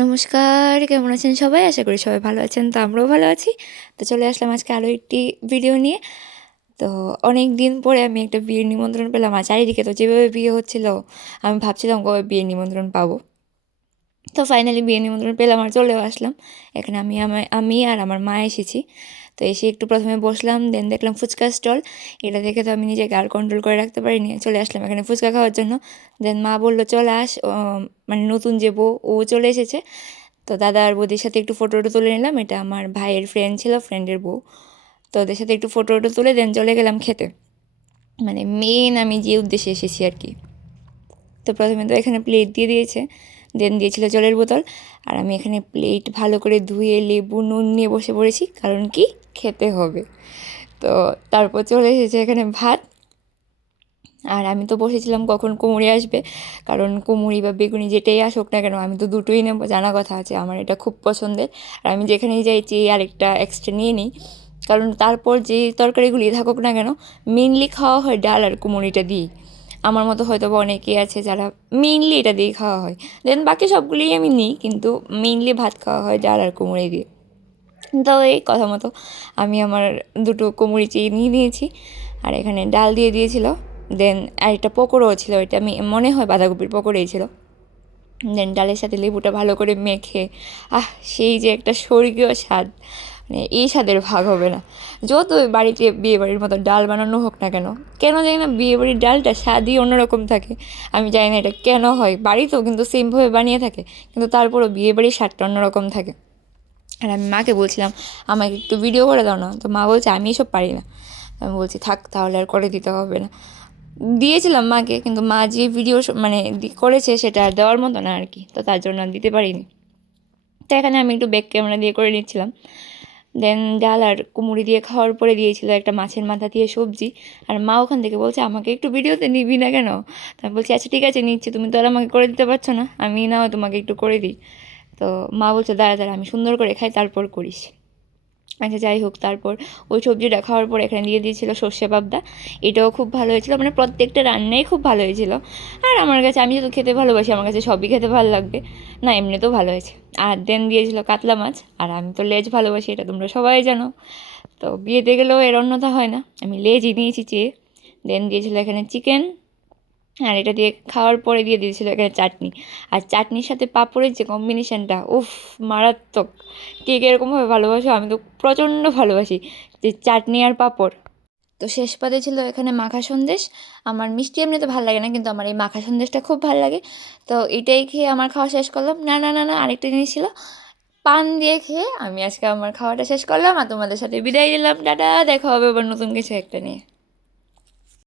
নমস্কার, কেমন আছেন সবাই? আশা করি সবাই ভালো আছেন, তো আমরাও ভালো আছি। তো চলে আসলাম আজকে আরও একটি ভিডিও নিয়ে। তো অনেক দিন পরে আমি একটা বিয়ের নিমন্ত্রণ পেলাম, আর চারিদিকে তো যেভাবে বিয়ে হচ্ছিল, আমি ভাবছিলাম কবে বিয়ের নিমন্ত্রণ পাবো। তো ফাইনালি বিয়ে নিমন্ত্রণ পেলাম আর চলেও আসলাম। এখানে আমি আমি আর আমার মা এসেছি। তো এসে একটু প্রথমে বসলাম দেন দেখলাম ফুচকা স্টল এটা দেখে তো আমি নিজেকে আর কন্ট্রোল করে রাখতে পারিনি, চলে আসলাম এখানে ফুচকা খাওয়ার জন্য। দেন মা বলল, চলে আস। মানে নতুন যে বউ, ও চলে এসেছে। তো দাদা আর বৌদির সাথে একটু ফটো টটো তুলে নিলাম। এটা আমার ভাইয়ের ফ্রেন্ড ছিল ফ্রেন্ডের বউ। তো ওদের সাথে একটু ফটো টটো তুলে দেন চলে গেলাম খেতে। মানে মেন আমি যে উদ্দেশ্যে এসেছি আর কি। তো প্রথমে তো এখানে প্লেট দিয়ে দিয়েছে। দেন দিয়েছিল জলের বোতল। আর আমি এখানে প্লেট ভালো করে ধুয়ে লেবু, নুন নিয়ে বসে পড়েছি, কারণ কি? খেতে হবে। তো তারপর চলে এসেছে এখানে ভাত। আর আমি তো বসেছিলাম কখন কুমড়ি আসবে, কারণ কুমড়ি বা বেগুনি যেটাই আসুক না কেন, আমি তো দুটোই নেব, জানা কথা আছে, আমার এটা খুব পছন্দের। আর আমি যেখানেই যাই আরেকটা এক্সট্রা নিয়ে নিই। কারণ তারপর যে তরকারিগুলি থাকুক না কেন মেনলি খাওয়া হয় ডাল আর কুমড়িটা দিয়েই। আমার মতো হয়তো বা অনেকেই আছে যারা মেইনলি এটা দিয়ে খাওয়া হয়। দেন বাকি সবগুলিই আমি নিই, কিন্তু মেইনলি ভাত খাওয়া হয় ডাল আর কুমড়ি দিয়ে। তো এই কথা মতো আমি আমার দুটো কুমড়ি চেয়ে নিয়ে নিয়েছি, আর এখানে ডাল দিয়ে দিয়েছিল। দেন আর একটা পকোড়াও ছিল এটা আমি মনে হয় বাঁধাকপির পকোড়াই ছিল। দেন ডালের সাথে লেবুটা ভালো করে মেখে, আহ, সেই যে একটা স্বর্গীয় স্বাদ। মানে এই স্বাদের ভাগ হবে না। যত বাড়িতে বিয়ে বাড়ির মতো ডাল বানানো হোক না কেন কেন জানি না বিয়ে বাড়ির ডালটা স্বাদই অন্যরকম থাকে। আমি জানি না এটা কেন হয়, বাড়িতেও কিন্তু সেমভাবে বানিয়ে থাকে, কিন্তু তারপরও বিয়ে বাড়ির স্বাদটা অন্যরকম থাকে। আর আমি মাকে বলছিলাম, আমাকে একটু ভিডিও করে দাও না। তো মা বলছে, আমি এসব পারি না। আমি বলছি, থাক, তাহলে আর করে দিতে হবে না। দিয়েছিলাম মাকে, কিন্তু মা যে ভিডিও মানে করেছে সেটা আর দেওয়ার মতো না আর কি, তো তার জন্য দিতে পারিনি। তো এখানে আমি একটু ব্যাক ক্যামেরা দিয়ে করে নিচ্ছিলাম। দেন ডাল আর কুমড়ি দিয়ে খাওয়ার পরে দিয়েছিল একটা মাছের মাথা দিয়ে সবজি। আর মা ওখান থেকে বলছে, আমাকে একটু ভিডিওতে নিবি না কেন? আমি বলছি আচ্ছা ঠিক আছে, নিচ্ছি। তুমি তো আর আমাকে করে দিতে পারছ না। আমি নাও তোমাকে একটু করে দিই। তো মা বলছে, দাঁড়া দাঁড়া, আমি সুন্দর করে খাই, তারপর করিস। আচ্ছা যাই হোক, তারপর ওই সবজিটা খাওয়ার পর এখানে দিয়ে দিয়েছিল সর্ষে পাবদা। এটাও খুব ভালো হয়েছিল মানে প্রত্যেকটা রান্নাই খুব ভালো হয়েছিল। আর আমার কাছে, আমি যেহেতু খেতে ভালোবাসি, আমার কাছে সবই খেতে ভালো লাগবে। না, এমনিতেও ভালো হয়েছে। আর দেন দিয়েছিল কাতলা মাছ, আর আমি তো লেজ ভালোবাসি, এটা তোমরা সবাই জানো। তো বিয়েতে গেলেও এর অন্যতা হয় না। আমি লেজই নিয়েছি চেয়ে। দেন দিয়েছিল এখানে চিকেন আর এটা দিয়ে খাওয়ার পরে দিয়ে দিয়েছিল এখানে চাটনি। আর চাটনির সাথে পাঁপড়ের যে কম্বিনেশানটা উফ, মারাত্মক। কে এরকমভাবে ভালোবাসো, আমি তো প্রচণ্ড ভালোবাসি যে চাটনি আর পাঁপড়। তো শেষ পাতে ছিল এখানে মাখা সন্দেশ। আমার মিষ্টি এমনি তো ভালো লাগে না, কিন্তু আমার এই মাখা সন্দেশটা খুব ভালো লাগে। তো এটাই খেয়ে আমার খাওয়া শেষ করলাম। না না না না, আরেকটা জিনিস ছিল। পান দিয়ে খেয়ে আমি আজকে আমার খাওয়াটা শেষ করলাম আর তোমাদের সাথে বিদায় দিলাম টাটা, দেখা হবে আবার নতুন কিছু একটা নিয়ে।